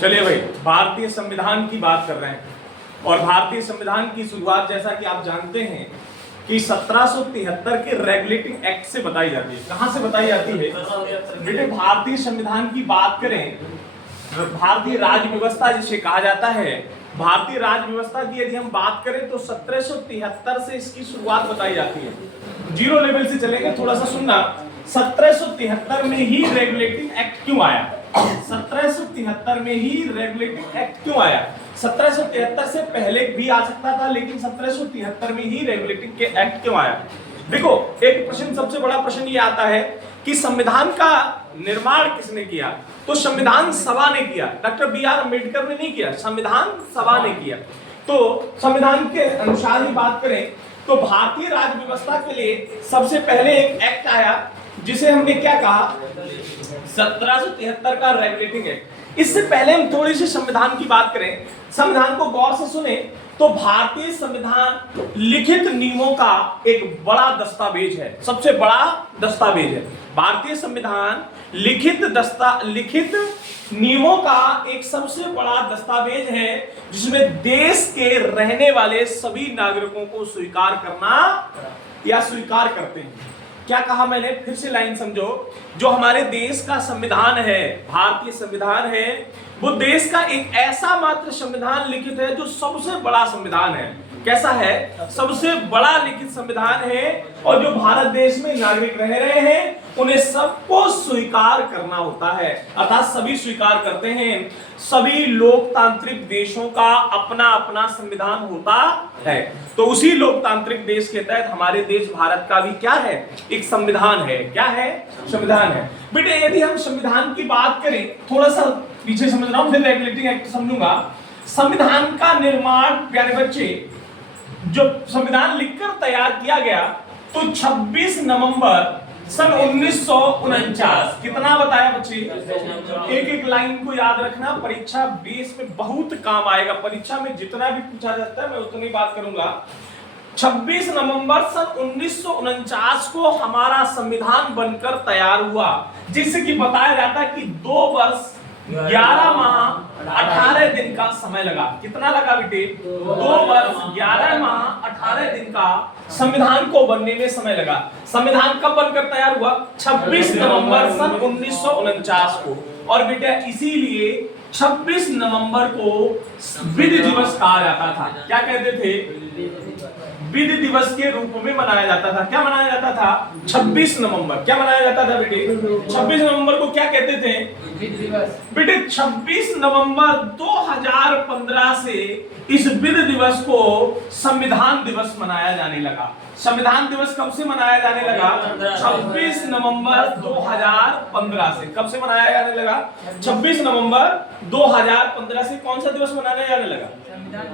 चलिए भाई, भारतीय संविधान की बात कर रहे हैं और भारतीय संविधान की शुरुआत जैसा कि आप जानते हैं कि 1773 के रेगुलेटिंग एक्ट से बताई जाती है। कहां से बताई जाती है बेटे? भारतीय संविधान की बात करें, भारतीय राज्य व्यवस्था जिसे कहा जाता है, भारतीय राज्य व्यवस्था की यदि हम बात करें तो 1773 से इसकी शुरुआत बताई जाती है। जीरो लेवल से चलेंगे, थोड़ा सा सुनना। 1773 में ही रेगुलेटिंग एक्ट क्यों आया? 1773 में ही रेगुलेटिंग एक्ट क्यों आया? 1773 से पहले भी आ सकता था, लेकिन 1773 में ही रेगुलेटिंग के एक्ट क्यों आया? देखो, एक प्रश्न, सबसे बड़ा प्रश्न ये आता है कि संविधान का निर्माण किसने किया? तो संविधान सभा ने किया। Doctor B R. अम्बेडकर ने नहीं किया, संविधान सभा ने किया। तो संविधान के अनुसार ही बात करें तो भारतीय राज्य व्यवस्था के लिए सबसे पहले एक एक्ट आया जिसे हमने क्या कहा? 1773 का रेगुलेटिंग एक्ट। इससे पहले हम थोड़ी सी संविधान की बात करें, संविधान को गौर से सुने तो भारतीय संविधान लिखित नियमों का एक बड़ा दस्तावेज है, सबसे बड़ा दस्तावेज है। भारतीय संविधान लिखित नियमों का एक सबसे बड़ा दस्तावेज है जिसमें देश के रहने वाले सभी नागरिकों को स्वीकार करना या स्वीकार करते हैं। क्या कहा मैंने? फिर से लाइन समझो। जो हमारे देश का संविधान है, भारतीय संविधान है, वो देश का एक ऐसा मात्र संविधान लिखित है जो सबसे बड़ा संविधान है। कैसा है? सबसे बड़ा लिखित संविधान है। और जो भारत देश में नागरिक रह रहे हैं उन्हें सबको स्वीकार करना होता है, अर्थात सभी स्वीकार करते हैं। सभी लोकतांत्रिक देशों का अपना अपना संविधान होता है। तो उसी लोकतांत्रिक देश के तहत हमारे देश भारत का भी क्या है? एक संविधान है। क्या है? संविधान है। बेटे, यदि हम संविधान की बात करें, थोड़ा सा पीछे समझ रहा हूं, फिर रेगुलेटिंग एक्ट समझूंगा। संविधान का निर्माण, प्यारे बच्चे, जो संविधान लिखकर तैयार किया गया तो 26 नवंबर सन 1949। कितना बताया बच्चे? एक एक लाइन को याद रखना, परीक्षा बेस में बहुत काम आएगा। परीक्षा में जितना भी पूछा जाता है मैं उतनी बात करूंगा। 26 नवंबर सन 1949 को हमारा संविधान बनकर तैयार हुआ, जिससे कि बताया जाता है कि 2 वर्ष 11 माह 18 दिन का समय लगा। कितना लगा बेटे? 2 वर्ष 11 माह 18 दिन का संविधान को बनने में समय लगा। संविधान कब बनकर तैयार हुआ? 26 नवंबर सन 1949 को। और बेटा, इसीलिए 26 नवंबर को विधि दिवस कहा जाता था। क्या कहते थे? विधि दिवस के रूप में मनाया जाता था। क्या मनाया जाता था? 26 नवंबर। क्या मनाया जाता था बेटे? 26 नवंबर को क्या कहते थे? विधि दिवस। बेटे, 26 नवंबर 2015 से इस विधि दिवस को संविधान दिवस मनाया जाने लगा। संविधान दिवस कब से मनाया जाने लगा? 26 नवंबर 2015 से। कब से मनाया जाने लगा? 26 नवंबर 2015 से। कौन सा दिवस मनाया जाने लगा?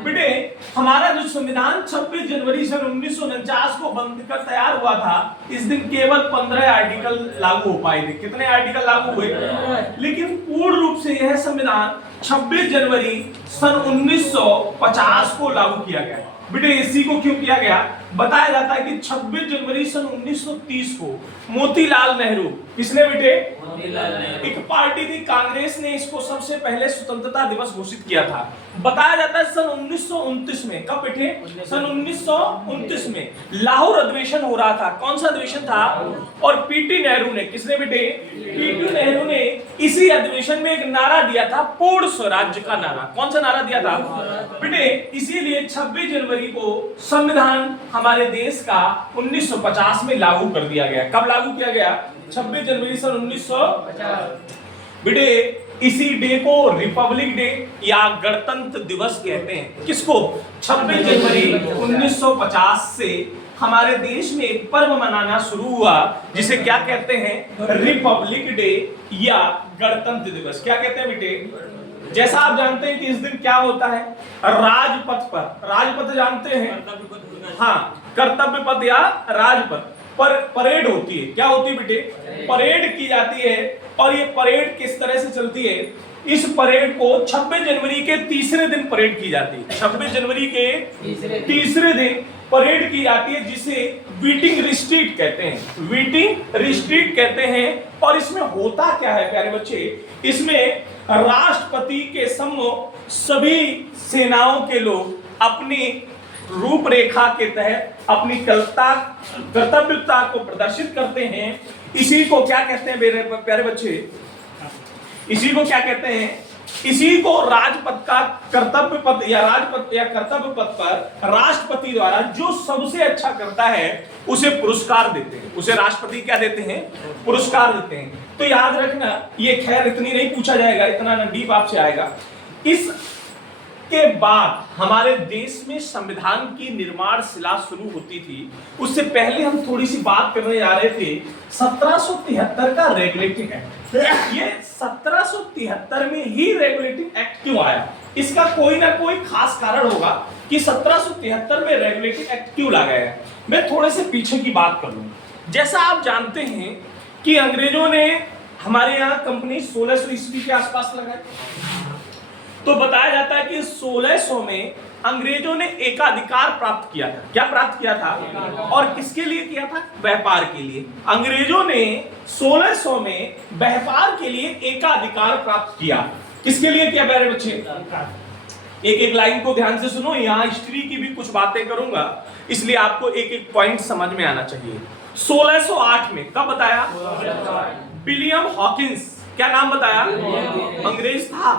बेटे, हमारा जो संविधान 26 जनवरी सन 1949 को बनकर तैयार हुआ था, इस दिन केवल 15 आर्टिकल लागू हो पाए थे। कितने आर्टिकल लागू हुए? लेकिन पूर्ण रूप से यह संविधान 26 जनवरी सन 1950 को लागू किया गया। बेटे, इसी को क्यों किया गया? बताया जाता है कि 26 जनवरी सन 1930 को मोतीलाल नेहरू, किसने बेटे? एक पार्टी थी कांग्रेस ने इसको सबसे पहले स्वतंत्रता दिवस घोषित किया था। बताया जाता है सन 1929 में। कब बेटे? सन 1929 में लाहौर अधिवेशन हो रहा था। कौन सा अधिवेशन था? और पीटी नेहरू ने, किसने बेटे? पीटी नेहरू ने इसी अधिवेशन में एक नारा दिया था, पूर्ण स्वराज्य का नारा। कौन सा नारा दिया था बेटे? इसीलिए 26 जनवरी को संविधान हमारे देश का 1950 में लागू कर दिया गया। कब लागू किया गया? 26 जनवरी सन 1950। बेटे, इसी डे को रिपब्लिक डे या गणतंत्र दिवस कहते हैं। किसको? 26 जनवरी 1950 से हमारे देश में एक पर्व मनाना शुरू हुआ जिसे क्या कहते हैं? रिपब्लिक डे या गणतंत्र दिवस। क्या कहते हैं बेटे? जैसा आप जानते हैं कि इस दिन क्या होता है? राजपथ पर, राजपथ जानते हैं? हाँ, कर्तव्य पथ या राजपथ पर परेड होती है। क्या होती है बेटे? परेड की जाती है। और ये परेड किस तरह से चलती है? इस परेड को 26 जनवरी के तीसरे दिन परेड की जाती है। 26 जनवरी के तीसरे दिन परेड की जाती है, जिसे वीटिंग रिट्रीट कहते हैं, वीटिंग रिट्रीट कहते हैं। और इसमें होता क्या है प्यारे बच्चे, इसमें राष्ट्रपति के सम्मुख सभी सेनाओं के लोग अपनी रूपरेखा के तहत अपनी कर्तव्यता को प्रदर्शित करते हैं। इसी को क्या कहते हैं मेरे प्यारे बच्चे, इसी को क्या कहते हैं, इसी को राजपथ का कर्तव्य पद या राजपथ या कर्तव्य पद पर राष्ट्रपति द्वारा जो सबसे अच्छा करता है उसे पुरस्कार देते हैं, उसे राष्ट्रपति क्या देते हैं, पुरस्कार देते हैं। तो याद रखना, ये खैर इतनी नहीं पूछा जाएगा, इतना ना डीप आपसे आएगा। इस के बाद हमारे देश में संविधान की निर्माण शिला शुरू होती थी। उससे पहले हम थोड़ी सी बात करने जा रहे थे 1773 का रेगुलेटिंग एक्ट। ये 1773 में ही रेगुलेटिंग एक्ट क्यों आया, इसका कोई ना कोई खास कारण होगा कि 1773 में रेगुलेटिंग एक्ट क्यों लाया गया। मैं थोड़े से पीछे की बात करूंगा। जैसा आप जानते हैं कि अंग्रेजों ने हमारे यहाँ कंपनी 1600 ईस्वी के आसपास लगाई, तो बताया जाता है कि 1600 में अंग्रेजों ने एकाधिकार प्राप्त किया था। क्या प्राप्त किया था, और किसके लिए किया था, व्यापार के लिए। अंग्रेजों ने 1600 में व्यापार के लिए एकाधिकार प्राप्त किया। किसके लिए किया प्यारे बच्चे, एक एक लाइन को ध्यान से सुनो, यहाँ हिस्ट्री की भी कुछ बातें करूंगा, इसलिए आपको एक एक पॉइंट समझ में आना चाहिए। 1608 में, कब बताया, विलियम हॉकिंस, क्या नाम बताया, अंग्रेज था।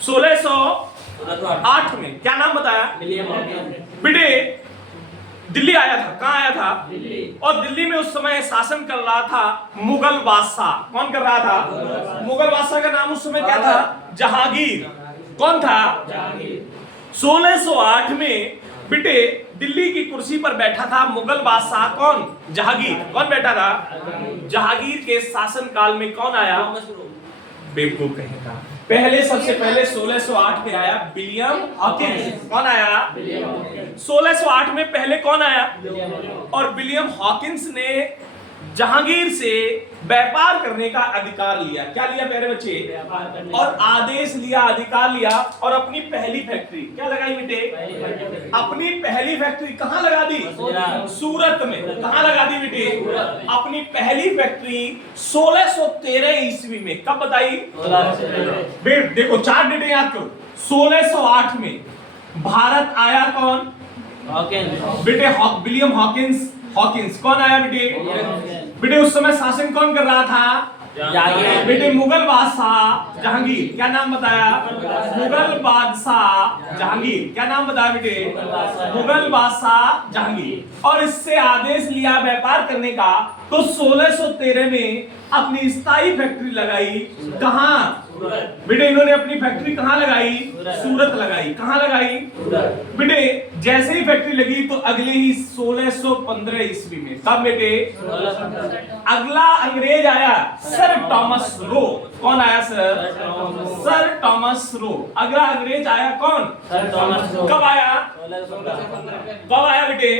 1608 में क्या नाम बताया, बेटे दिल्ली आया था। कहां आया था, दिल्ली। और दिल्ली में उस समय शासन कर रहा था मुगल बादशाह। कौन कर रहा था, मुगल बादशाह का नाम उस समय क्या था, जहांगीर। कौन था, जहांगीर। 1608 में बेटे दिल्ली की कुर्सी पर बैठा था मुगल बादशाह, कौन, जहांगीर। कौन बैठा था, जहांगीर के शासन काल में कौन आया, बेवकूफ कहेगा, पहले सबसे पहले 1608 में आया विलियम हॉकिंस। कौन आया, 1608 में पहले कौन आया, और विलियम हॉकिंस ने जहांगीर से व्यापार करने का अधिकार लिया। क्या लिया प्यारे बच्चे, और आदेश लिया, अधिकार लिया, और अपनी पहली फैक्ट्री क्या लगाई बेटे, अपनी पहली फैक्ट्री कहां लगा दी, सूरत में। कहां लगा दी बेटे, अपनी पहली फैक्ट्री 1613 ईस्वी में। कब बताई, देखो 4 डेटें याद करो। 1608 में भारत आया कौन, बेटे विलियम हॉकिंस। हॉकिंस कौन आया बेटे, उस समय शासन कौन कर रहा था, बेटे मुगल बादशाह जहांगीर। क्या नाम बताया, मुगल बादशाह जहांगीर। क्या नाम बताया बेटे, मुगल बादशाह जहांगीर। और इससे आदेश लिया व्यापार करने का, तो 1613 में अपनी स्थायी फैक्ट्री लगाई। कहां बेटे, इन्होंने अपनी फैक्ट्री कहां लगाई, सूरत लगाई। कहां लगाई बेटे, जैसे ही फैक्ट्री लगी तो अगले ही 1615 ईस्वी में, तब बेटे अगला अंग्रेज आया, सर टॉमस रो। कौन आया, सर टॉमस रो। अगला अंग्रेज आया कौन, सर टॉमस रो। कब आया, कब आया बेटे,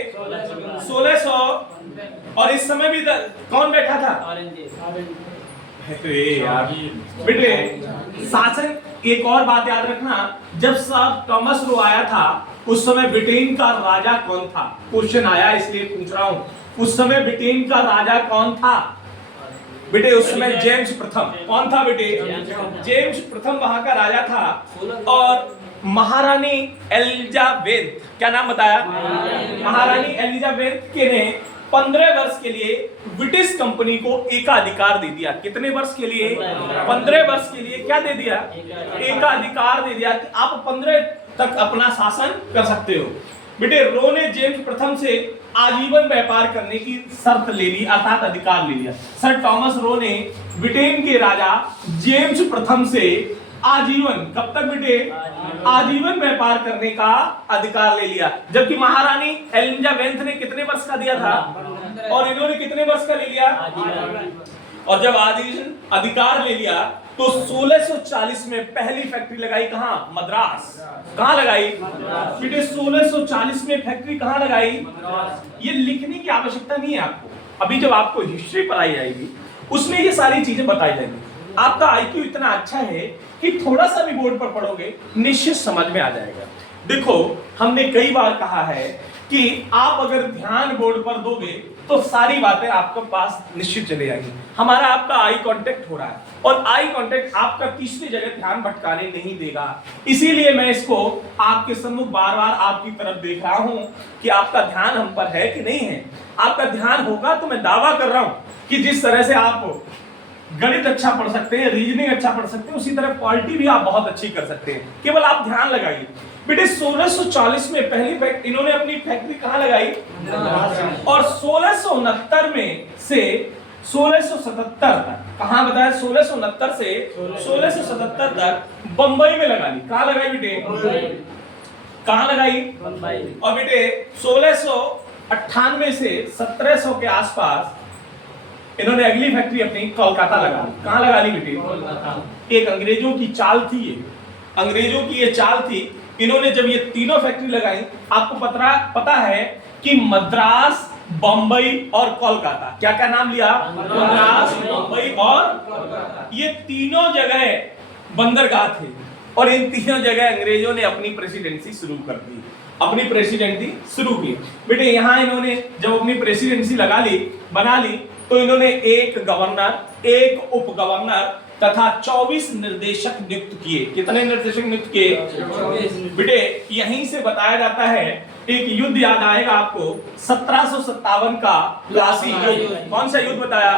1600। और इस समय भी कौन बैठा था, अरे यार बेटे शासन। एक और बात याद रखना, जब सर टॉमस रो आया था उस समय ब्रिटेन का राजा कौन था, क्वेश्चन आया इसलिए पूछ रहा हूं। उस समय ब्रिटेन का राजा कौन था बेटे, उस समय जेम्स प्रथम। कौन था बेटे, जेम्स प्रथम वहां का राजा था। और महारानी एलिजाबेथ, क्या नाम बताया, महारानी एलिजाबेथ के ने 15 वर्ष के लिए ब्रिटिश कंपनी को एकाधिकार दे दिया। कितने वर्ष के लिए, 15 वर्ष के लिए क्या दे दिया, एकाधिकार दे दिया कि आप 15 तक अपना शासन कर सकते हो। बेटे रो ने जेम्स प्रथम से आजीवन व्यापार करने की शर्त ले ली, अर्थात अधिकार ले लिया। सर टॉमस रो ने ब्रिटेन के राजा जेम्स प्रथम से आजीवन, कब तक बेटे, आजीवन व्यापार करने का अधिकार ले लिया। जबकि महारानी एलिजाबेथ ने कितने वर्ष का दिया था, और इन्होंने कितने वर्ष का ले लिया। और जब आजीवन अधिकार ले लिया तो 1640 में पहली फैक्ट्री लगाई। कहां, मद्रास। कहां लगाई बेटे, 1640 में फैक्ट्री कहां लगाई। ये लिखने की आवश्यकता नहीं है आपको, अभी जब आपको हिस्ट्री पढ़ाई जाएगी उसमें ये सारी चीजें बताई जाएंगी। आपका आईक्यू इतना अच्छा है कि थोड़ा सा भी बोर्ड पर पढ़ोगे निश्चित समझ में आ जाएगा। देखो हमने कई बार कहा है कि आप अगर ध्यान बोर्ड पर दोगे तो सारी बातें आपके पास निश्चित चले जाएंगी। हमारा आपका आई कांटेक्ट हो रहा है और आई कांटेक्ट आपका तीसरी जगह ध्यान भटकाने नहीं देगा। इसीलिए मैं इसको आपके सम्मुख बार बार आपकी तरफ देख रहा हूं कि आपका ध्यान हम पर है कि नहीं है। आपका ध्यान होगा तो मैं दावा कर रहा हूं कि जिस तरह से आप गणित अच्छा पढ़ सकते हैं, रीजनिंग अच्छा पढ़ सकते हैं, उसी तरह क्वालिटी भी आप बहुत अच्छी कर सकते हैं। केवल आप ध्यान लगाइए। बेटे 1640 में पहली इन्होंने अपनी फैक्ट्री कहां लगाई और 1669 में से 1677 तक, कहां बताया, 1669 से 1677 तक बंबई में लगा ली। कहां लगाई बेटे, कहां लगाई, बंबई। और बेटे 1698 से 1700 के आसपास इन्होंने अगली फैक्ट्री अपनी कोलकाता लगा ली। कहां लगा ली बेटे, एक अंग्रेजों की चाल थी ये, अंग्रेजों की ये चाल थी। इन्होंने जब ये तीनों फैक्ट्री लगाई, आपको पता है कि मद्रास, बंबई और कोलकाता, क्या क्या नाम लिया, मद्रास, बंबई और ये तीनों जगह बंदरगाह थे और इन तीनों जगह अंग्रेजों ने अपनी प्रेसिडेंसी शुरू कर दी, अपनी प्रेसिडेंसी शुरू की। बेटे यहां इन्होंने जब अपनी प्रेसिडेंसी लगा ली, बना ली, तो इन्होंने एक गवर्नर, एक उप गवर्नर तथा 24 निर्देशक नियुक्त किए। कितने निर्देशक नियुक्त किए, 24। बेटे यहीं से बताया जाता है, एक युद्ध याद आएगा आपको, 1757 का प्लासी युद्ध। कौन सा युद्ध बताया,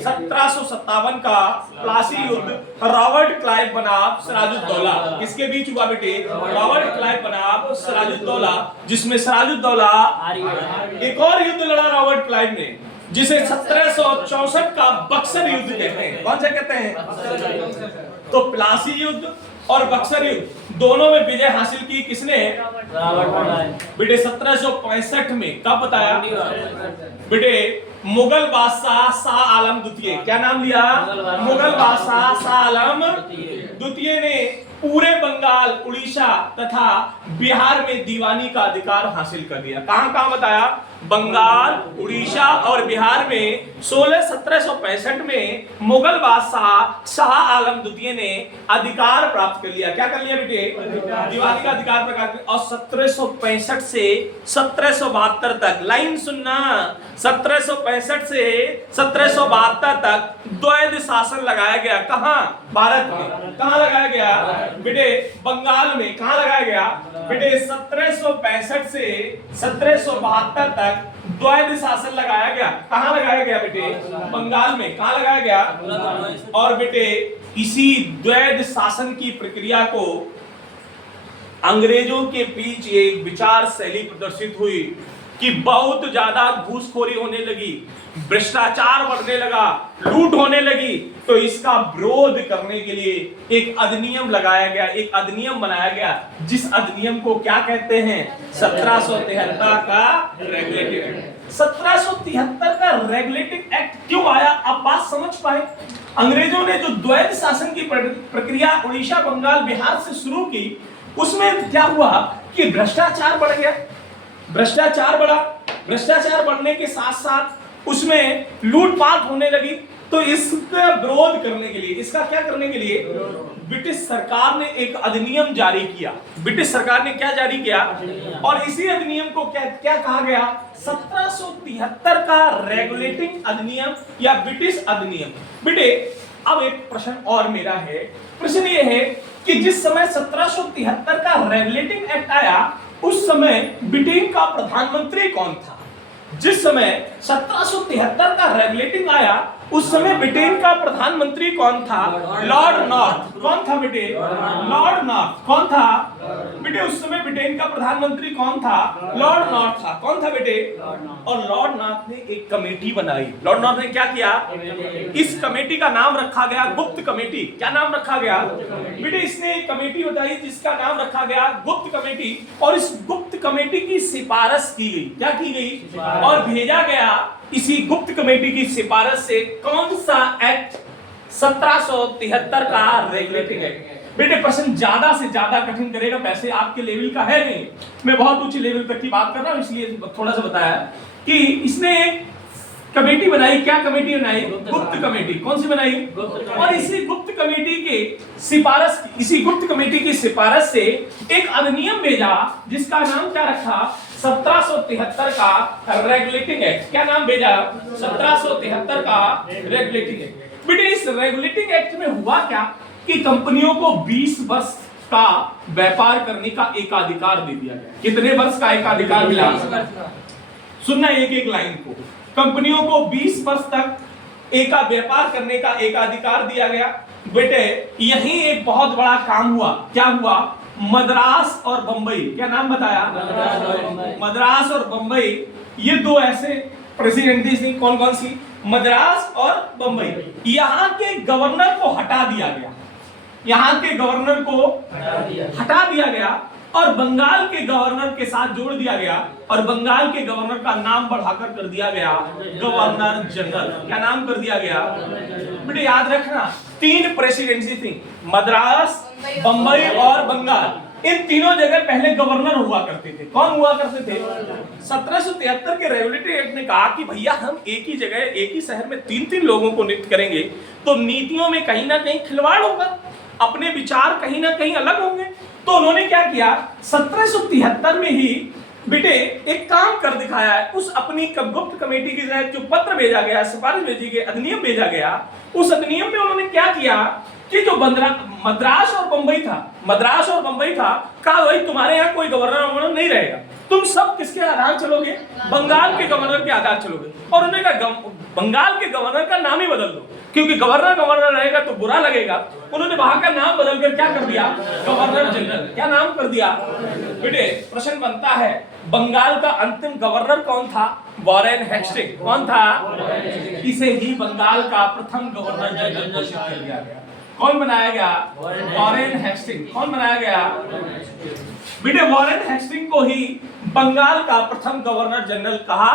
1757 का प्लासी युद्ध। रॉबर्ट क्लाइव बनाम सिराजुद्दौला, किसके बीच हुआ बेटे, रॉबर्ट क्लाइव बनाम सिराजुद्दौला, जिसमें सिराजुद्दौला एक और युद्ध लड़ा रॉबर्ट क्लाइव ने, जिसे 1764 का बक्सर युद्ध कहते हैं। कौन सा कहते हैं, तो प्लासी युद्ध और बक्सर युद्ध दोनों में विजय हासिल की किसने, बेटे 1765 में। कब बताया बेटे, मुगल बादशाह शाह आलम द्वितीय, क्या नाम लिया, मुगल बादशाह शाह आलम द्वितीय ने पूरे बंगाल, उड़ीसा तथा बिहार में दीवानी का अधिकार हासिल कर दिया। कहां कहां बताया, बंगाल, उड़ीसा और बिहार में 1765 में मुगल बादशाह शाह आलम द्वितीय ने अधिकार प्राप्त कर लिया। क्या कर लिया बेटे, दीवानी का अधिकार प्राप्त कर। और 1765 से 1772 तक, लाइन सुनना, 1765 से 1772 तक द्वैध शासन लगाया गया। कहां, भारत में। कहां लगाया गया बेटे, बंगाल में। कहां लगाया गया बेटे, 1765 से 1772 तक द्वैध शासन लगाया गया। कहां लगाया गया बेटे, बंगाल में। कहां लगाया गया, और बेटे इसी द्वैध शासन की प्रक्रिया को अंग्रेजों के बीच एक विचार शैली प्रदर्शित हुई कि बहुत ज्यादा घूसखोरी होने लगी, भ्रष्टाचार बढ़ने लगा, लूट होने लगी। तो इसका विरोध करने के लिए एक अधिनियम लगाया गया, एक अधिनियम बनाया गया, जिस अधिनियम को क्या कहते हैं, 1773 का रेगुलेटिव एक्ट। 1773 का रेगुलेटिव एक्ट क्यों आया, आप बात समझ पाए। अंग्रेजों ने जो द्वैध शासन की प्रक्रिया उड़ीसा, बंगाल, बिहार से शुरू की, उसमें क्या हुआ कि भ्रष्टाचार बढ़ गया, भ्रष्टाचार बढ़ा, भ्रष्टाचार बढ़ने के साथ साथ उसमें लूटपाट होने लगी। तो इसका विरोध करने के लिए, इसका क्या करने के लिए, ब्रिटिश सरकार ने एक अधिनियम जारी किया। ब्रिटिश सरकार ने क्या जारी किया, और इसी अधिनियम को क्या कहा गया, 1773 का रेगुलेटिंग अधिनियम या ब्रिटिश अधिनियम। बेटे अब एक प्रश्न और मेरा है, प्रश्न ये है कि जिस समय 1773 का रेगुलेटिंग एक्ट आया, उस समय ब्रिटेन का प्रधानमंत्री कौन था। जिस समय 1773 का रेगुलेटिंग आया, उस समय ब्रिटेन का प्रधानमंत्री कौन था, लॉर्ड नॉर्थ। कौन था बेटे, लॉर्ड नॉर्थ। कौन था बेटे, उस समय ब्रिटेन का प्रधानमंत्री कौन था, लॉर्ड नॉर्थ था। कौन था बेटे, और लॉर्ड नॉर्थ ने एक कमेटी बनाई। लॉर्ड नॉर्थ ने क्या किया, इस कमेटी का नाम रखा गया गुप्त कमेटी। क्या नाम रखा गया बेटे, इसने एक कमेटी बताई जिसका नाम रखा गया गुप्त कमेटी, और इस गुप्त कमेटी की सिफारिश की गई। क्या की गई, और भेजा गया इसी गुप्त कमेटी की सिफारिश से कौन सा एक्ट, 1773 का रेगुलेटिंग एक्ट। बेटे प्रश्न ज्यादा से ज्यादा कठिन करेगा, वैसे आपके लेवल का है नहीं, मैं बहुत ऊंचे लेवल तक की बात कर रहा हूं, इसलिए थोड़ा सा बताया कि इसने एक कमेटी बनाई। क्या कमेटी बनाई, गुप्त कमेटी। कौन सी बनाई, और इसी गुप्त कमेटी के इसी गुप्त कमेटी की सिफारिश से एक अधिनियम भेजा, जिसका नाम क्या रखा, 1773 का रेगुलेटिंग एक्ट, क्या नाम भेजा? 1773 का रेगुलेटिंग एक्ट। बेटे इस रेगुलेटिंग एक्ट में हुआ क्या कि कंपनियों को 20 वर्ष का व्यापार करने का एकाधिकार दे दिया गया। कितने वर्ष का एकाधिकार मिला? सुनना एक एक लाइन को। कंपनियों को 20 वर्ष तक व्यापार करने का एकाधिकार दिया गया। बेटे यही एक बहुत बड़ा काम हुआ। क्या हुआ? मद्रास और बंबई, क्या नाम बताया? मद्रास और बंबई, ये दो ऐसे प्रेसिडेंसी थी। कौन कौन सी? मद्रास और बंबई। यहाँ के गवर्नर को हटा दिया गया, यहाँ के गवर्नर को हटा दिया गया और बंगाल के गवर्नर के साथ जोड़ दिया गया और बंगाल के गवर्नर का नाम बढ़ाकर कर दिया गया गवर्नर जनरल। क्या नाम कर दिया गया? बेटे याद रखना 3 प्रेसिडेंसी थी, मद्रास, बंबई और बंगाल। इन तीनों जगह पहले गवर्नर हुआ करते थे। कौन हुआ करते थे? 1773 के रेगुलेटरी एक्ट ने कहा कि भैया हम एक ही जगह एक ही शहर में 3-3 लोगों को नियुक्त करेंगे तो नीतियों में कहीं ना कहीं खिलवाड़ होगा, अपने विचार कहीं ना कहीं अलग होंगे। तो उन्होंने क्या किया? 1773 में ही बेटे एक काम कर दिखाया है। उस अपनी गुप्त कमेटी के तहत जो पत्र भेजा गया, सिफारिश भेजी गई, अधिनियम भेजा गया, उस अधिनियम में उन्होंने क्या किया कि जो मद्रास और बंबई था, कहा भाई तुम्हारे यहाँ कोई गवर्नर नहीं रहेगा, तुम सब किसके आधार चलोगे? बंगाल के गवर्नर के आधार चलोगे। और उन्होंने कहा बंगाल के गवर्नर का नाम ही बदल दो, क्योंकि गवर्नर रहेगा तो बुरा लगेगा। उन्होंने वहां का नाम बदलकर क्या कर दिया? Governor general. क्या नाम कर दिया? बेटे प्रश्न बनता है बंगाल का अंतिम गवर्नर कौन था? Warren Hasting. कौन था? इसे ही बंगाल का प्रथम गवर्नर जनरल घोषित कर दिया गया। कौन बनाया गया? Warren Hasting. कौन बनाया गया? बेटे वॉरेन हेस्टिंग को ही बंगाल का प्रथम गवर्नर जनरल कहा,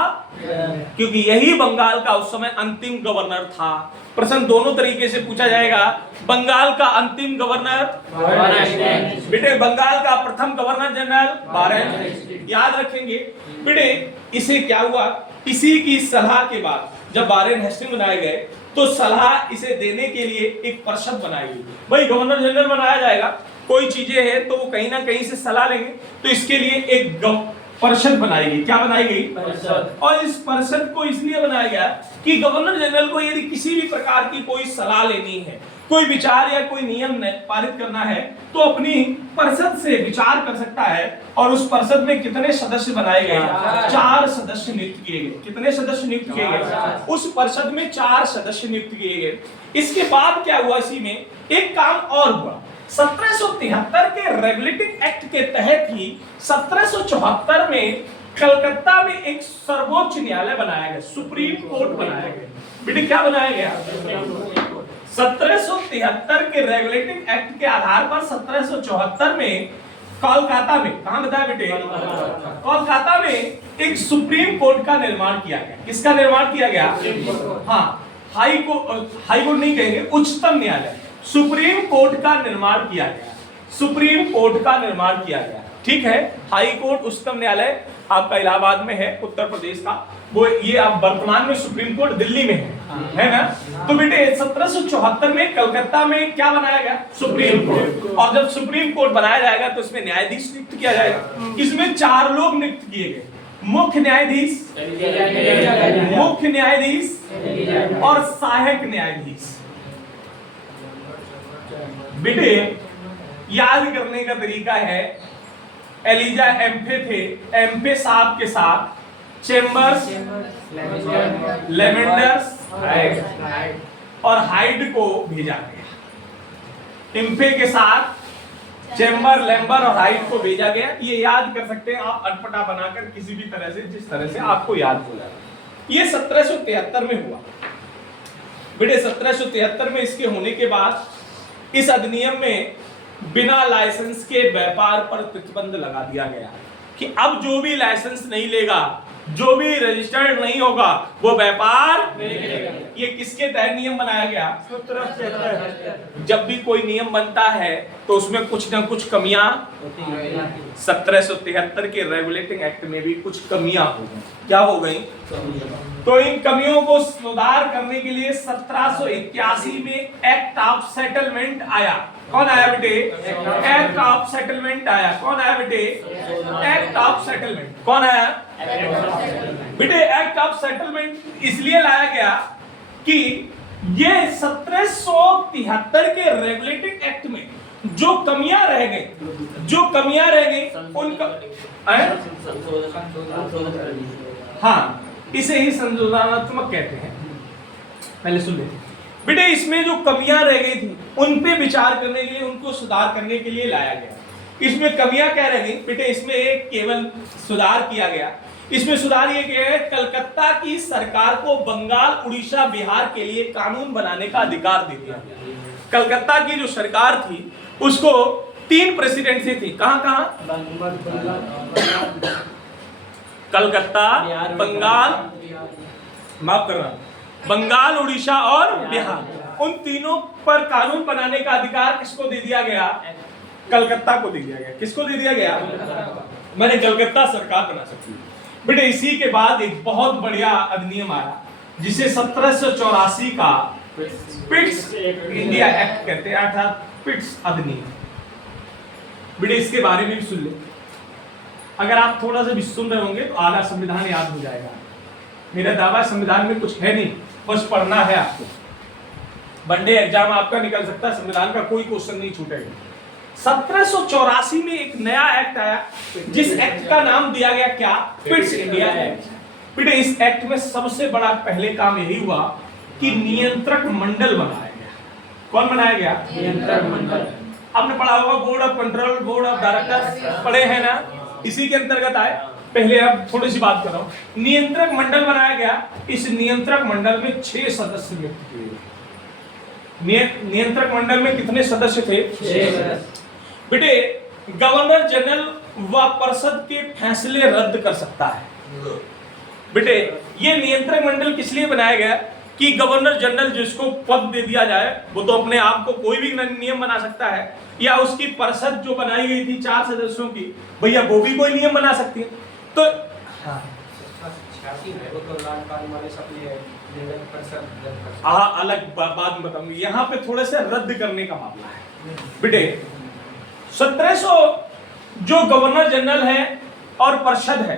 क्योंकि यही बंगाल का उस समय अंतिम गवर्नर था। प्रश्न दोनों तरीके से पूछा जाएगा। बंगाल का अंतिम गवर्नर बेटे, बंगाल का प्रथम गवर्नर जनरल वॉरेन, याद रखेंगे। बेटे इसे क्या हुआ? इसी की सलाह के बाद जब वॉरेन हेस्टिंग बनाए गए तो सलाह इसे देने के लिए एक परिषद बनाई गई। भाई गवर्नर जनरल बनाया जाएगा, कोई चीजें हैं तो वो कहीं ना कहीं से सलाह लेंगे, तो इसके लिए एक परिषद बनाई गई। क्या बनाई गई? परिषद। और इस परिषद को इसलिए बनाया गया कि गवर्नर जनरल को यदि किसी भी प्रकार की कोई सलाह लेनी है, कोई विचार या कोई नियम पारित करना है, तो अपनी परिषद से विचार कर सकता है। और उस परिषद में कितने सदस्य बनाए गए? 4 सदस्य नियुक्त किए गए। कितने सदस्य नियुक्त किए गए? उस परिषद में 4 सदस्य नियुक्त किए गए। इसके बाद क्या हुआ? इसी में एक काम और हुआ। 1773 के रेगुलेटिंग एक्ट के तहत ही 1774 में कलकत्ता में एक सर्वोच्च न्यायालय बनाया गया, सुप्रीम कोर्ट बनाया गया। बेटे क्या बनाया गया? 1773 के रेगुलेटिंग एक्ट के आधार पर 1774 में कोलकाता में, कहां बताया बेटे? कोलकाता में एक सुप्रीम कोर्ट का निर्माण किया गया। किसका निर्माण किया गया? हाँ, हाई कोर्ट नहीं कहेंगे, उच्चतम न्यायालय, सुप्रीम कोर्ट का निर्माण किया गया। सुप्रीम कोर्ट का निर्माण किया गया, ठीक है। हाई कोर्ट, उच्चतम न्यायालय आपका इलाहाबाद में है, उत्तर प्रदेश का। वो ये आप वर्तमान में सुप्रीम कोर्ट दिल्ली में है ना? तो बेटे 1774 में कलकत्ता में क्या बनाया गया? Supreme court. और जब सुप्रीम कोर्ट बनाया जाएगा तो इसमें न्यायाधीश नियुक्त किया जाएगा। इसमें 4 लोग नियुक्त किए गए, मुख्य न्यायाधीश और सहायक न्यायाधीश। बेटे याद करने का तरीका है, एलिजा एम्फे थे, एम्फे साहब के साथ चेम्बर्स, लेमेंडर्स और हाइड को भेजा गया। एम्फे के साथ चेम्बर, लेम्बर और हाइड को भेजा गया। ये याद कर सकते हैं आप अटपटा बनाकर किसी भी तरह से, जिस तरह से आपको याद हो जाए। ये 1773 में हुआ। बेटे 1773 में इसके होने के बाद इस अधिनियम में बिना लाइसेंस के व्यापार पर प्रतिबंध लगा दिया गया कि अब जो भी लाइसेंस नहीं लेगा, जो भी रजिस्टर्ड नहीं होगा, वो व्यापार नहीं करेगा। ये किसके तहत नियम बनाया गया? जब भी कोई नियम बनता है तो उसमें कुछ ना कुछ कमियां, 1773 के रेगुलेटिंग एक्ट में भी कुछ कमियां हो गई। क्या हो गई? तो इन कमियों को सुधार करने के लिए 1781 में एक्ट ऑफ सेटलमेंट आया। कौन आया बेटे? एक्ट ऑफ सेटलमेंट आया। कौन आया बेटे? Act of settlement. कौन आया बेटे? एक्ट ऑफ सेटलमेंट इसलिए लाया गया कि ये 1773 के रेगुलेटिंग एक्ट में जो कमियां रह गई उनका हाँ, इसे ही संशोधनात्मक कहते हैं। पहले सुन लेते बेटे, इसमें जो कमियां रह गई थी उन पे विचार करने के लिए, उनको सुधार करने के लिए लाया गया। इसमें कमियां क्या रह गई बेटे? इसमें एक केवल सुधार किया गया। इसमें सुधार ये किया गया, कलकत्ता की सरकार को बंगाल, उड़ीसा, बिहार के लिए कानून बनाने का अधिकार दे दिया गया। कलकत्ता की जो सरकार थी उसको 3 प्रेसिडेंसी थी। कहां? कलकत्ता, बंगाल, माफ करना, बंगाल, उड़ीसा और बिहार, उन तीनों पर कानून बनाने का अधिकार किसको दे दिया गया? कलकत्ता को दे दिया गया। किसको दे दिया गया? मैंने कलकत्ता सरकार बना सकती है बेटे। इसी के बाद एक बहुत बढ़िया अधिनियम आया जिसे 1784 का पिट्स इंडिया एक्ट कहते हैं, अर्थात पिट्स अधिनियम। बेटे इसके बारे में भी सुन ले। अगर आप थोड़ा सा भी सुन रहे होंगे तो आधा संविधान याद हो जाएगा। मेरा दावा संविधान में कुछ है नहीं, बस पढ़ना है आपको। वनडे एग्जाम आपका निकल सकता है, संविधान का कोई क्वेश्चन नहीं छूटेगा। 1784 में एक नया एक्ट आया जिस एक्ट का नाम दिया गया क्या? Pitt's India act. बेटे इस एक्ट में सबसे बड़ा पहले काम यही हुआ कि नियंत्रक मंडल बनाया गया। कौन बनाया गया? नियंत्रक मंडल। आपने पढ़ा होगा board of control, board of directors पढ़े हैं ना, इसी के अंतर्गत आए। पहले अब थोड़ी सी बात कर रहा हूं। नियंत्रक मंडल बनाया गया। इस नियंत्रक मंडल में 6 सदस्य नियुक्त किए गए। नियंत्रक मंडल में कितने सदस्य थे? 6 सदस्य। बेटे गवर्नर जनरल व परिषद के फैसले रद्द कर सकता है। बेटे ये नियंत्रक मंडल किस लिए बनाया गया कि गवर्नर जनरल जिसको पद दे दिया जाए वो तो अपने आप को कोई भी नियम बना सकता है, या उसकी परिषद जो बनाई गई थी 4 सदस्यों की, भैया वो भी कोई नियम बना सकती है। तो हाँ अलग बात बताऊंगी, यहाँ पे थोड़े से रद्द करने का मामला है। बेटे 1700 जो गवर्नर जनरल है और परिषद है,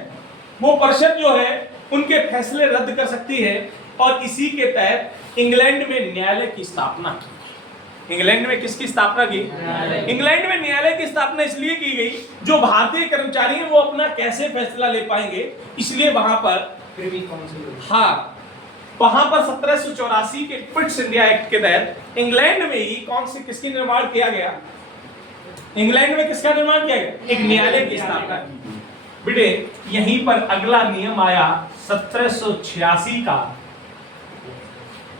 वो परिषद जो है उनके फैसले रद्द कर सकती है, और इसी के तहत इंग्लैंड में न्यायालय की स्थापना की। इंग्लैंड में किसकी स्थापना की? इंग्लैंड में न्यायालय की स्थापना इसलिए की गई, जो भारतीय कर्मचारी हैं वो अपना कैसे फैसला ले पाएंगे, इसलिए वहां पर प्रिवी काउंसिल, हाँ वहां पर 1784 के पिट्स इंडिया एक्ट के तहत इंग्लैंड में ही किसकी निर्माण किया गया? इंग्लैंड में किसका निर्माण किया गया? एक न्यायालय की स्थापना की। बेटे यहीं पर अगला नियम आया 1786 का।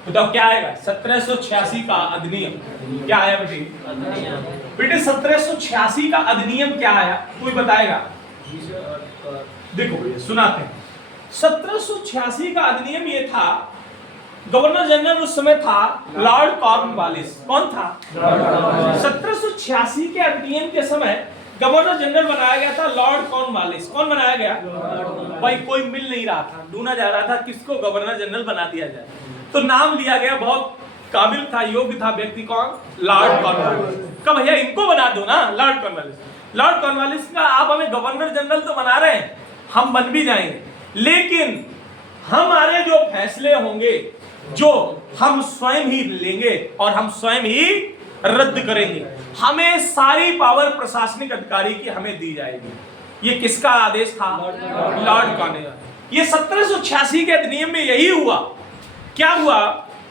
बताओ क्या आएगा? 1786 का अधिनियम। क्या आया बेटे? बेटे 1786 का अधिनियम क्या आया, कोई बताएगा? देखो सुनाते हैं। 1786 का अधिनियम ये था, गवर्नर जनरल उस समय था लॉर्ड कॉर्नवालिस। कौन था? 1786 के अधिनियम के समय गवर्नर जनरल बनाया गया था लॉर्ड कॉर्नवालिस। कौन बनाया गया? भाई कोई मिल नहीं रहा था, ढूंढा जा रहा था किसको गवर्नर जनरल बना दिया जाए, तो नाम लिया गया, बहुत काबिल था, योग्य था व्यक्ति। कौन? Lord Cornwallis. कब भैया इनको बना दो ना, लॉर्ड कॉर्नवालिस। लॉर्ड कॉर्नवालिस का आप हमें गवर्नर जनरल तो बना रहे हैं, हम बन भी जाएंगे, लेकिन हमारे जो फैसले होंगे जो हम स्वयं ही लेंगे और हम स्वयं ही रद्द करेंगे। हमें सारी पावर प्रशासनिक अधिकारी की हमें दी जाएगी। ये किसका आदेश था? Lord Cornwallis. ये 1786 के अधिनियम में यही हुआ। क्या हुआ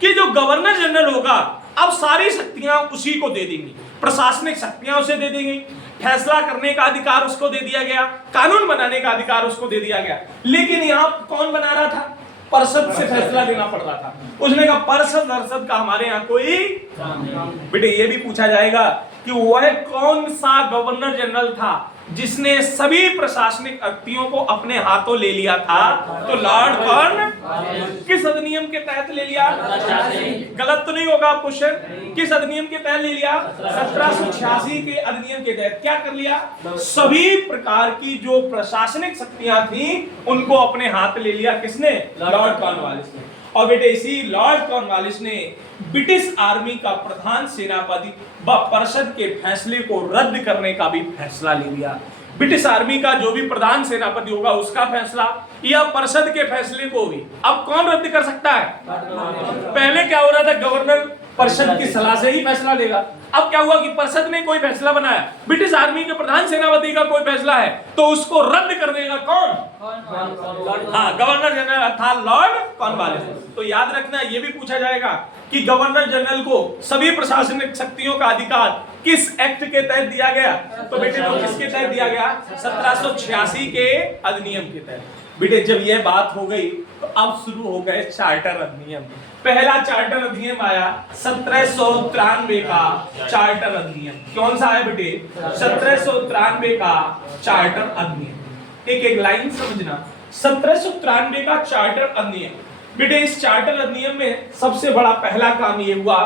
कि जो गवर्नर जनरल होगा अब सारी शक्तियां उसी को दे देंगी, प्रशासनिक शक्तियां उसे दे देंगी, फैसला करने का अधिकार उसको दे दिया गया, कानून बनाने का अधिकार उसको दे दिया गया। लेकिन यहाँ कौन बना रहा था? परिषद से फैसला देना पड़ रहा था। उसने कहा परिषद का हमारे यहाँ कोई। बेटे ये भी पूछा जाएगा कि वह कौन सा गवर्नर जनरल था जिसने सभी प्रशासनिक शक्तियों को अपने हाथों ले लिया था? तो लॉर्ड कॉर्नवालिस। किस अधिनियम के तहत ले लिया? गलत तो नहीं होगा क्वेश्चन? किस अधिनियम के तहत ले लिया? 1786 के अधिनियम के तहत। क्या कर लिया? सभी प्रकार की जो प्रशासनिक शक्तियां थी उनको अपने हाथ ले लिया। किसने? लॉर्ड कॉर्नवालिस ने। और बेटे इसी लॉर्ड कॉर्नवालिस ने ब्रिटिश आर्मी का प्रधान सेनापति व परिषद के फैसले को रद्द करने का भी फैसला ले लिया। ब्रिटिश आर्मी का जो भी प्रधान सेनापति होगा उसका फैसला या परिषद के फैसले को भी अब कौन रद्द कर सकता है? पहले क्या हो रहा था, गवर्नर परिषद की सलाह से ही फैसला लेगा। अब क्या हुआ कि परिषद ने कोई फैसला बनाया, ब्रिटिश आर्मी के प्रधान सेनापति का कोई फैसला है तो उसको रद्द कर देगा कौन? हाँ, गवर्नर जनरल अर्थात लॉर्ड कॉर्नवालिस। तो याद रखना ये भी पूछा जाएगा कि गवर्नर जनरल को सभी प्रशासनिक शक्तियों का अधिकार किस एक्ट के तहत दिया गया? तो बेटे वो किसके तहत दिया गया? 1786 के अधिनियम के तहत। बेटे जब यह बात हो गई तो अब शुरू हो गए चार्टर अधिनियम। पहला चार्टर अधिनियम आया 1793 का चार्टर अधिनियम। कौन सा है बेटे? 1793 का चार्टर अधिनियम। एक एक लाइन समझना, 1793 का चार्टर अधिनियम। बेटे इस चार्टर अधिनियम में सबसे बड़ा पहला काम ये हुआ,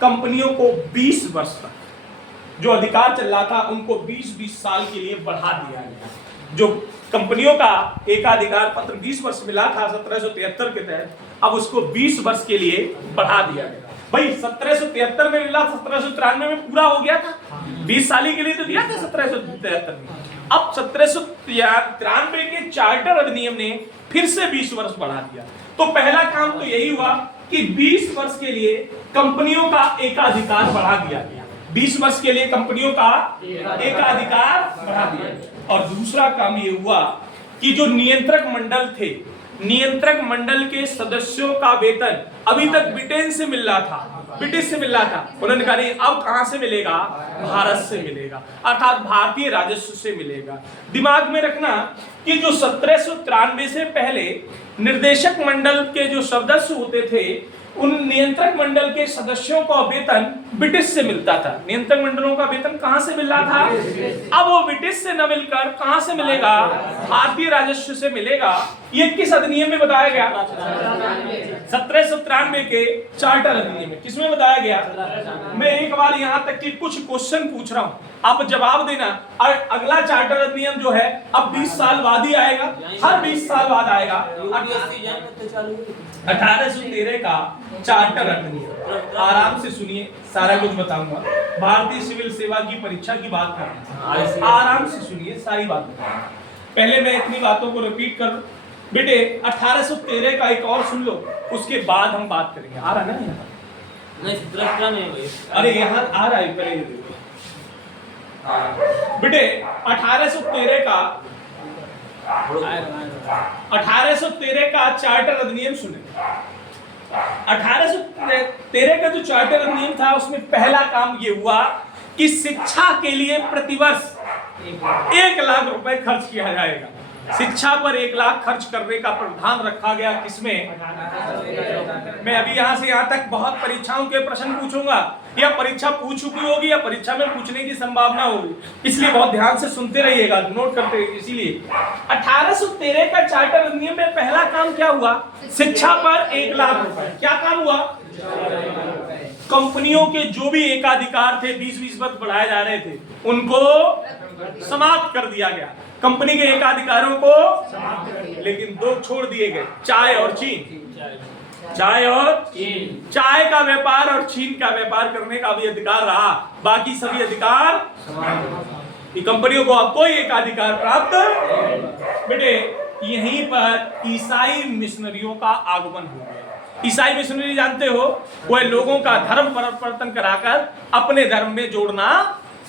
कंपनियों को 20 वर्ष तक जो अधिकार चल रहा था उनको 20-20 साल के लिए बढ़ा दिया गया। जो कंपनियों का एकाधिकार पत्र 20 वर्ष मिला था 1773 के तहत, अब उसको 20 वर्ष के लिए बढ़ा दिया गया। भाई 1773 में मिला, 1793 में पूरा हो गया था, 20 साल के लिए तो दिया था 1773 में। अब 1793 के चार्टर अधिनियम ने फिर से 20 वर्ष बढ़ा दिया। तो पहला काम तो यही हुआ कि 20 वर्ष के लिए कंपनियों का एकाधिकार बढ़ा दिया गया। 20 वर्ष के लिए कंपनियों का एकाधिकार बढ़ा दिया गया। और दूसरा काम ये हुआ कि जो नियंत्रक मंडल थे, नियंत्रक मंडल के सदस्यों का वेतन अभी तक ब्रिटेन से मिल रहा था, ब्रिटिश से मिल रहा था, उन्होंने कहा नहीं अब कहां से मिलेगा? भारत से मिलेगा, अर्थात भारतीय राजस्व से मिलेगा। दिमाग में रखना कि जो 1793 से पहले निर्देशक मंडल के जो सदस्य होते थे, उन नियंत्रक मंडल के सदस्यों का वेतन ब्रिटिश से मिलता था। नियंत्रक मंडलों का वेतन कहां से मिल रहा था? अब वो ब्रिटिश से न मिलकर कहां से मिलेगा? भारतीय राजस्व से मिलेगा। ये किस अधिनियम में बताया गया? 1793 के चार्टर अधिनियम में। किसमें बताया गया? मैं एक बार यहां तक कि कुछ क्वेश्चन पूछ रहा हूं, आप जवाब देना। और अगला चार्टर अधिनियम जो है अब 20 साल बाद ही आएगा, हर 20 साल बाद आएगा। 1813 का चार्टर अधिनियम। आराम से सुनिए, सारा कुछ बताऊंगा। भारतीय सिविल सेवा की परीक्षा की बात कर रहे हैं, आराम से सुनिए, सारी बात पहले मैं इतनी बातों को रिपीट कर। बेटे 1813 का एक और सुन लो, उसके बाद हम बात करेंगे। आ रहा ना यहाँ? नहीं, अरे यहाँ आ रहा है, पहले देखो बेटे 1813 का चार्टर अधिनियम सुने। 1813 का जो चार्टर अधिनियम था उसमें पहला काम ये हुआ कि शिक्षा के लिए प्रतिवर्ष 1 लाख रुपए खर्च किया जाएगा। शिक्षा पर 1 लाख खर्च करने का प्रावधान रखा गया। किसमें? मैं अभी यहां से यहां तक बहुत परीक्षाओं के प्रश्न पूछूंगा, या परीक्षा पूछ चुकी होगी या परीक्षा में पूछने की संभावना होगी, इसलिए बहुत ध्यान से सुनते रहिएगा, नोट करते रहिए। इसीलिए 1813 का चार्टर अधिनियम में पहला काम क्या हुआ? शिक्षा पर 1 लाख रुपए। क्या काम हुआ? कंपनियों के जो भी एकाधिकार थे 20-20 वर्ष बढ़ाए जा रहे थे, उनको समाप्त कर दिया गया। कंपनी के एकाधिकारों को, लेकिन 2 छोड़ दिए गए, चाय और चीन। चाय और चीन, चाय का व्यापार और चीन का व्यापार करने का भी अधिकार रहा, बाकी सभी अधिकार कंपनियों को अब कोई एकाधिकार प्राप्त। बेटे यहीं पर ईसाई मिशनरियों का आगमन हो गया। ईसाई मिशनरी जानते हो, वह लोगों का धर्म परिवर्तन कराकर अपने धर्म में जोड़ना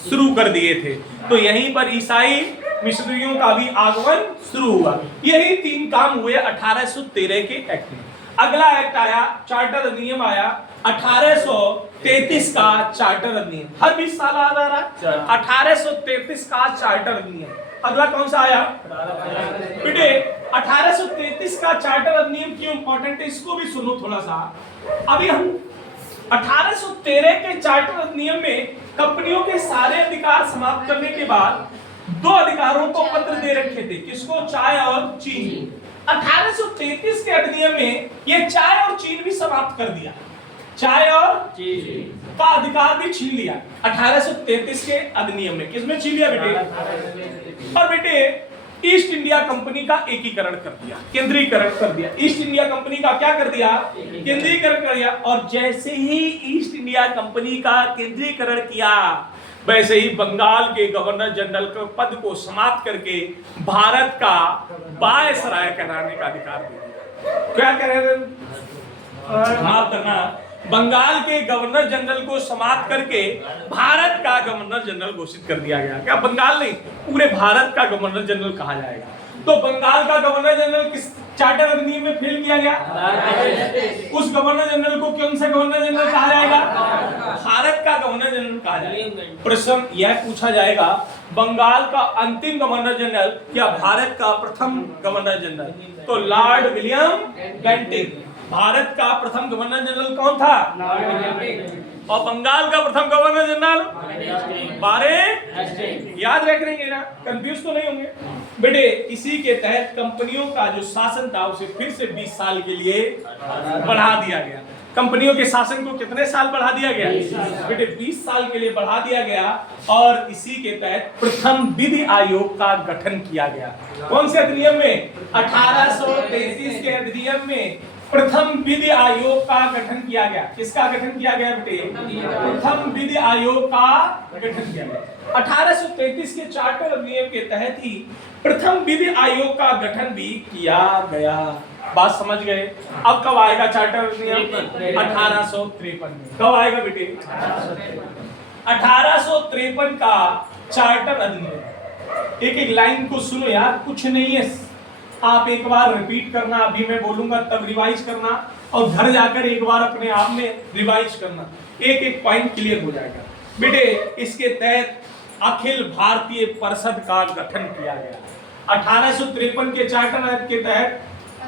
शुरू कर दिए थे। तो यहीं पर ईसाई मिशनरियों का भी आगमन शुरू हुआ। यही 3 काम हुए 1813 के एक्ट में। अगला एक्ट आया, चार्टर अधिनियम आया 1833 का चार्टर अधिनियम। हर 20 साल आ रहा है 1833 का चार्टर अधिनियम। अगला कौन सा आया? बेटे 1833 का चार्टर अधिनियम क्यों इंपॉर्टेंट है, इसको भी सुनो थोड़ा सा। अभी हम 1813 के चार्टर अधिनियम में कंपनियों के सारे अधिकार समाप्त करने के बाद 2 अधिकारों को पत्र दे रखे थे। किसको? चाय और चीन। 1833 के अधिनियम में ये चाय और चीन भी समाप्त कर दिया। चाय और चीन का अधिकार भी छीन लिया 1833 के अधिनियम में। किसमें छीन लिया बेटे? और बेटे ईस्ट इंडिया कंपनी का एकीकरण कर दिया, केंद्रीकरण कर दिया। ईस्ट इंडिया कंपनी का क्या कर दिया? केंद्रीकरण कर दिया। और जैसे ही ईस्ट इंडिया कंपनी का केंद्रीकरण किया, वैसे ही बंगाल के गवर्नर जनरल के पद को समाप्त करके भारत का वायसराय कहलाने का अधिकार दे दिया। क्या कह रहे हैं? माफ करना, बंगाल के गवर्नर जनरल को समाप्त करके भारत का गवर्नर जनरल घोषित कर दिया गया। क्या बंगाल नहीं, पूरे भारत का गवर्नर जनरल कहा जाएगा। तो बंगाल का गवर्नर जनरल किस चार्टर अधिनियम में फेल किया गया? उस गवर्नर जनरल को कौन सा गवर्नर जनरल कहा जाएगा? भारत का गवर्नर जनरल कहा जाएगा। प्रश्न यह पूछा जाएगा, बंगाल का अंतिम गवर्नर जनरल क्या भारत का प्रथम गवर्नर जनरल? तो लॉर्ड विलियम बेंटिक भारत का प्रथम गवर्नर जनरल कौन था? और बंगाल का प्रथम गवर्नर जनरल याद रख लेंगे ना, कंफ्यूज तो नहीं होंगे बेटे। इसी के तहत कंपनियों का जो शासन था उसे फिर से 20 साल के लिए बढ़ा दिया गया। कंपनियों के शासन को कितने साल बढ़ा दिया गया बेटे? 20 साल के लिए बढ़ा दिया गया। और इसी के तहत प्रथम विधि आयोग का गठन किया गया। कौन से अधिनियम में? 1833 के अधिनियम में प्रथम विधि आयोग का गठन किया गया। किसका गठन किया गया बेटे? प्रथम विधि आयोग का गठन किया गया। 1833 के चार्टर अधिनियम के तहत ही प्रथम विधि आयोग का गठन भी किया गया। बात समझ गए? अब कब आएगा चार्टर अधिनियम? 1853 में। कब आएगा बेटे? 1853 का चार्टर अधिनियम। एक एक लाइन को सुनो यार, कुछ नहीं है, आप एक बार रिपीट करना, अभी मैं बोलूंगा तब रिवाइज करना, और घर जाकर एक बार अपने आप में रिवाइज करना, एक एक पॉइंट क्लियर हो जाएगा बेटे। इसके तहत अखिल भारतीय परिषद का गठन किया गया। 1853 के चार्टर एक्ट के तहत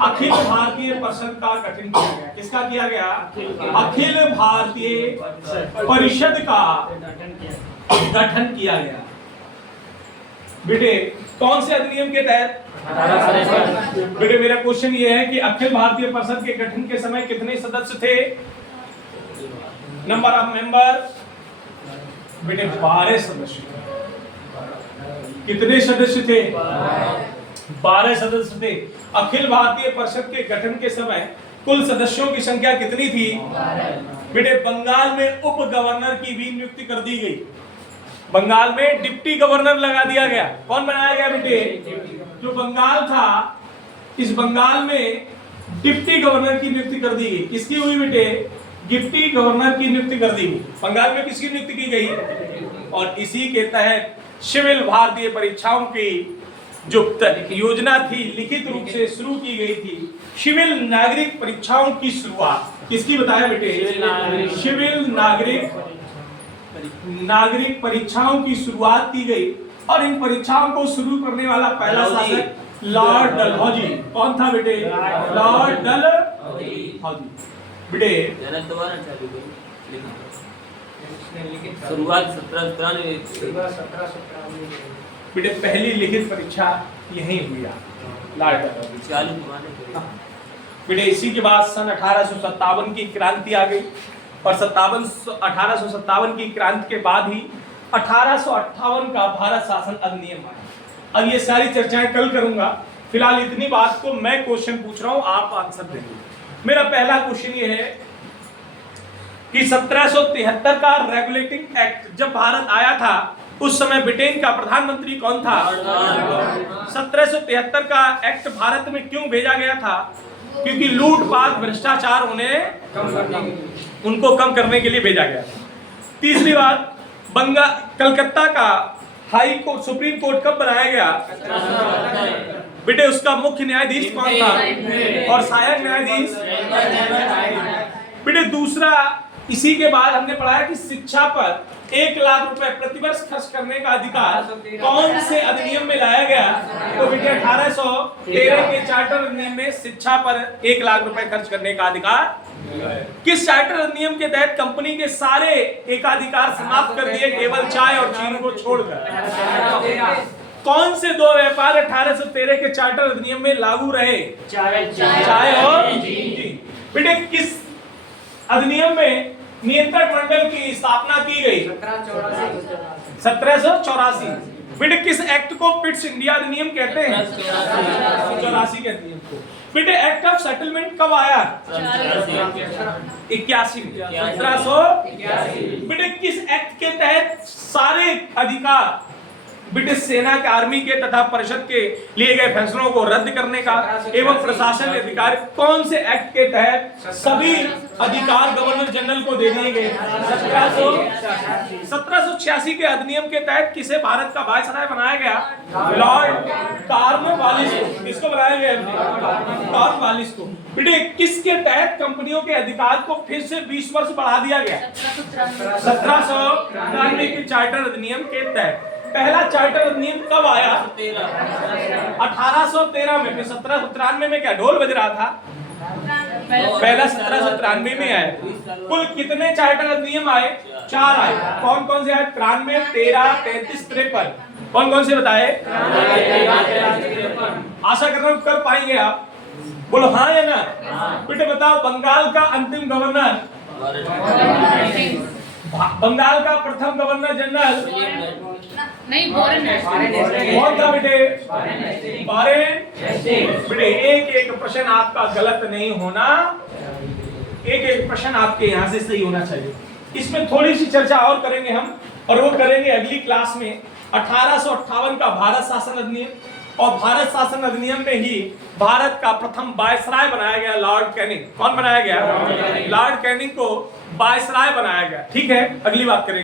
अखिल भारतीय परिषद का गठन किया गया। किसका किया गया? अखिल भारतीय परिषद का गठन किया गया बेटे। कौन से अधिनियम के तहत? बेटे मेरा क्वेश्चन ये है कि अखिल भारतीय परिषद के गठन के समय कितने सदस्य थे? नंबर ऑफ मेंबर बेटे 12 सदस्य। कितने सदस्य थे? 12 सदस्य थे। अखिल भारतीय परिषद के गठन के समय कुल सदस्यों की संख्या कितनी थी बेटे? बंगाल में उप गवर्नर की भी नियुक्ति कर दी गई। बंगाल में डिप्टी गवर्नर लगा दिया गया। कौन बनाया गया बेटे? जो बंगाल था, इस बंगाल में डिप्टी गवर्नर की नियुक्ति कर दी गई। किसकी हुई बेटे? डिप्टी गवर्नर की नियुक्ति कर दी गई। बंगाल में किसकी नियुक्ति की गई? और इसी के तहत सिविल भारतीय परीक्षाओं की जो योजना थी लिखित रूप से शुरू की गई थी। सिविल नागरिक परीक्षाओं की शुरुआत किसकी बताया बेटे? सिविल नागरिक परीक्षाओं की शुरुआत की गई। और इन परीक्षाओं को शुरू करने वाला पहला शासक लॉर्ड डलहौजी। कौन था बेटे? लॉर्ड डलहौजी बेटे। शुरुआत 1793 बेटे पहली लिखित परीक्षा यहीं हुई लॉर्ड डलहौजी। बेटे इसी के बाद सन 1857 की क्रांति आ गई। और 1857 की क्रांति के बाद ही 1858 का भारत शासन अधिनियम आया। अब ये सारी चर्चाएं कल करूंगा, फिलहाल इतनी बात को मैं क्वेश्चन पूछ रहा हूं, आप आंसर देंगे। मेरा पहला क्वेश्चन ये है कि 1773 का रेगुलेटिंग एक्ट जब भारत आया था उस समय ब्रिटेन का प्रधानमंत्री कौन था? 1773 का एक्ट भारत में क्यों भेजा गया था? क्योंकि लूटपाट भ्रष्टाचार उनको कम करने के लिए भेजा गया। तीसरी बात, कलकत्ता का हाई कोर्ट सुप्रीम कोर्ट कब बनाया गया बेटे? उसका मुख्य न्यायाधीश कौन था और सहायक न्यायाधीश बेटे? दूसरा, इसी के बाद हमने पढ़ा कि शिक्षा पर 1 लाख रुपए प्रतिवर्ष खर्च करने का अधिकार कौन से अधिनियम में लाया गया? तो बेटे 1813 के चार्टर अधिनियम में शिक्षा पर 1 लाख रुपए खर्च करने का अधिकार। किस चार्टर अधिनियम के तहत कंपनी के सारे एकाधिकार समाप्त कर दिए केवल चाय और चीनी को छोड़कर? कौन से दो व्यापार 1813 के चार्टर अधिनियम में लागू रहे? चाय और चीनी। बेटे किस अधिनियम में नियंत्रक मंडल की स्थापना की गई? 1784। बेटे किस एक्ट को पिट्स इंडिया अधिनियम कहते हैं? 84 कहती है। बेटे एक्ट ऑफ सेटलमेंट कब आया? 81 में। 1781। बेटे किस एक्ट के तहत सारे अधिकार ब्रिटिश सेना के आर्मी के तथा परिषद के लिए गए फैसलों को रद्द करने का एवं प्रशासन अधिकार कौन से एक्ट के तहत सभी अधिकार गवर्नर जनरल को दे दिए गए? 1786 के अधिनियम के तहत किसे भारत का वायसराय बनाया गया? लॉर्ड कॉर्नवालिस को। किसको बनाया गया? कॉर्नवालिस को। बेटे किसके तहत कंपनियों के अधिकार को फिर से 20 वर्ष बढ़ा दिया गया? 1793 के चार्टर अधिनियम के तहत। पहला चार्टर अधिनियम कब आया? 1813 में। 1793 में क्या ढोल बज रहा था? पहला 1793 में आया। कुल कितने चार्टर अधिनियम आए? 4 आए। कौन कौन से आए? 93, 13, 33, 53। कौन कौन से बताए? आशा कर रहा हूं कर पाएंगे आप। बोलो हाँ या ना? बेटे बताओ, बंगाल का अंतिम गवर्नर, बंगाल का प्रथम गवर्नर जनरल नहीं, कौन था बेटे? वारेन। बेटे एक एक प्रश्न आपका गलत नहीं होना, एक एक प्रश्न आपके यहाँ से सही होना चाहिए। इसमें थोड़ी सी चर्चा और करेंगे हम, और वो करेंगे अगली क्लास में। 1858 का भारत शासन अधिनियम, और भारत शासन अधिनियम में ही भारत का प्रथम वायसराय बनाया गया लॉर्ड कैनिंग। कौन बनाया गया? लॉर्ड कैनिंग को वायसराय बनाया गया। ठीक है, अगली बात करेंगे।